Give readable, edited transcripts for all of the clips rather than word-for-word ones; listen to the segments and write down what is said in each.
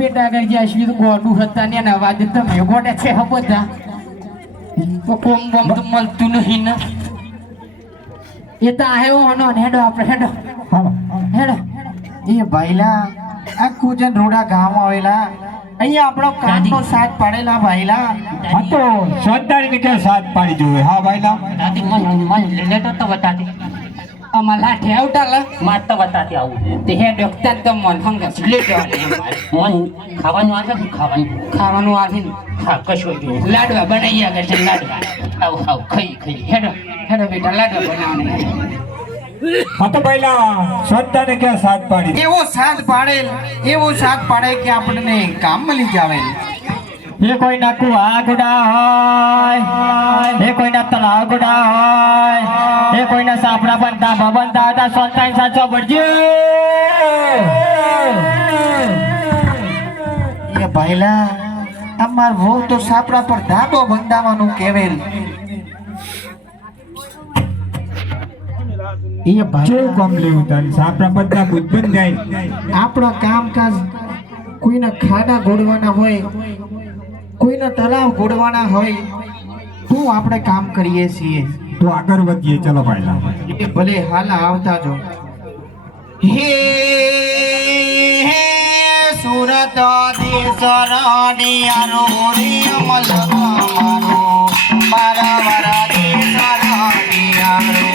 બેટા આગળ જે આશવી તો ગોડું હતા ને એના અવાજ તમે ગોડે છે હો બધા કોમ બોમ તો મળતું નહીં ને એ તો આહે હોનો હેડો આપણે હેડો હેડો એ ભાઈલા આ કુજન રોડા ગામ આવેલા અહીંયા આપણો કામનો સાથ પાડેલા ભાઈલા હા તો સરદારી ને ક્યાં સાથ પાડી જોવે હા ભાઈલા દાદી મન લેતો તો બતાતી અમાર લાઠે આવટાલા માર તો બતાતી આવું તે હે ડોક્ટર તો મન હંગસ લેતો મન ખાવાનું આવે છે ખાવાનું આવી હા કશું નહીં લાડવા બનાવી આગળ છે લાડવા આવ ખાઈ હેડો હેડો બેટા લાડવા બનાવને હા તો ભાઈલા સરદાર ને ક્યાં સાથ પાડી એવો સાથ પાડે કે આપણને કામ મળી જાવે એ કોઈના કુવા ગુડા હોય એ કોઈના તળાવ ગુડા હોય એ કોઈના સાપડા બનતા હતા સોનતાઈ સાચો પડજે એ ભાઈલા અમાર વહુ તો સાપડા પર ધાબો બંધાવાનું કહેવેલ એ ભાઈ કેવું કામ લેવું તારે સાપડા બધા બુદ્ધ બન જાય આપણો કામકાજ કોઈના ખાડા ગોળવાના હોય કોઈના તળાવ ગોળવાના હોય તો આપણે કામ કરીએ છીએ તો આગળ વધીએ ચલો ભાઈલા એ ભલે હાલ આવતા જો હે સુરત દેશરાડિયાનો રે અમલ મારો મારા મારા દેશરાડિયાનો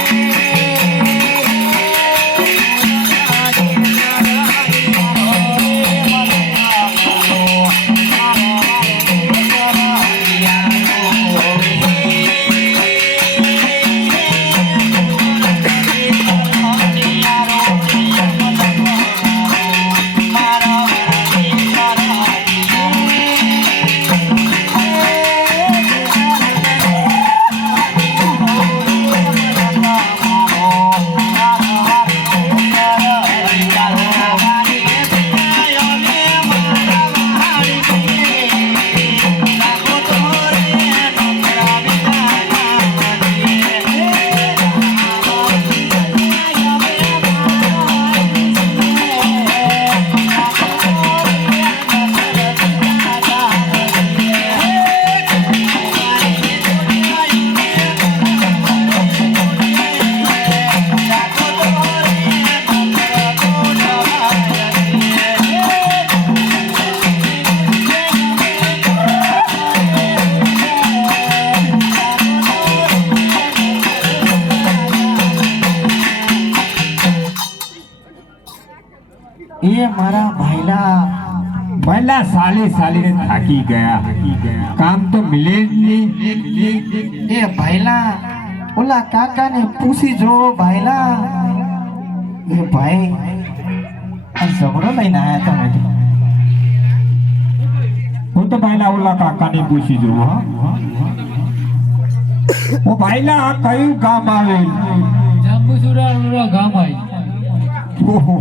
એ મારા ભાઈલા સાલી ને થાકી ગયા કામ તો મિલે જ નહીં એ ભાઈલા ઓલા કાકાને પૂછી જો ભાઈલા એ ભાઈ આ ઝઘડો લઈને આયા તમે હું તો ભાઈલા ઓલા કાકાને પૂછી જોઉં હા ઓ ભાઈલા આ કયું ગામ આવે જાંબુસુરા ગામ આવી ઓહો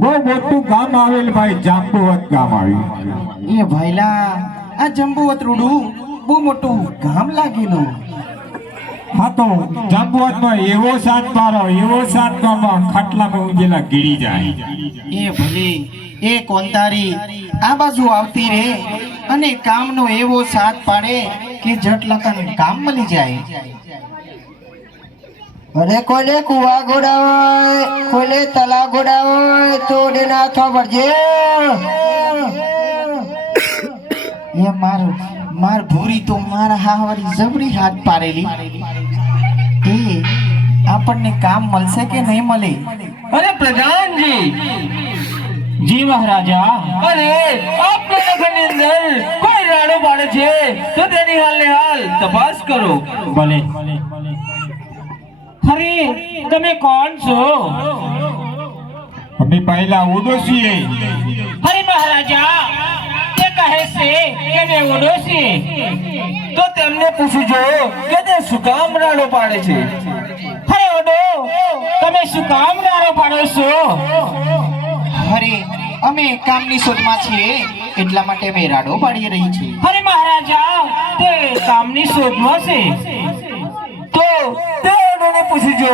બહુ મોટું ગામ આવેલ ભાઈ જાંબુવત ગામ આવ્યું એ ભાઈલા આ જંબુવત રૂડું બહુ મોટું ગામ લાગેલું હા તો જાંબુવતમાં એવો સાત પારો ખાટલામાં ઊંઘેલા ગીરી જાય એ ભલે એ કોંતારી આ બાજુ આવતી રે અને કામનો એવો સાથ પાડે કે જટ લકન કામ મળી જાય અરે કોલે કુવા ગોડા હોય કોલે તલા ગોડા હોય તોડે ના થો પડજે એ માર ભૂરી તો મારા હાવરી જબરી હાથ પાડેલી એ આપણને કામ મળશે કે નહીં મળે અરે પ્રધાનજી જી મહારાજા અરે આપના નગરની અંદર કોઈ રાડો પાડે છે તો તેની હાલને હાલ તપાસ કરો ભલે અરે તમે કોણ છો અમે પહેલા ઉડોશીએ અરે મહારાજા તે કહે છે કે મેં ઉડોશી તો તેમને પૂછજો કે તે શું કામ રાડો પાડે છે અરે ઓડો તમે શું કામ રાડો પાડો છો અરે અમે કામની શોધમાં છીએ એટલા માટે અમે રાડો પાડી રહી છીએ અરે મહારાજા તે કામની શોધમાં છે તો તે ઓડોને પૂછજો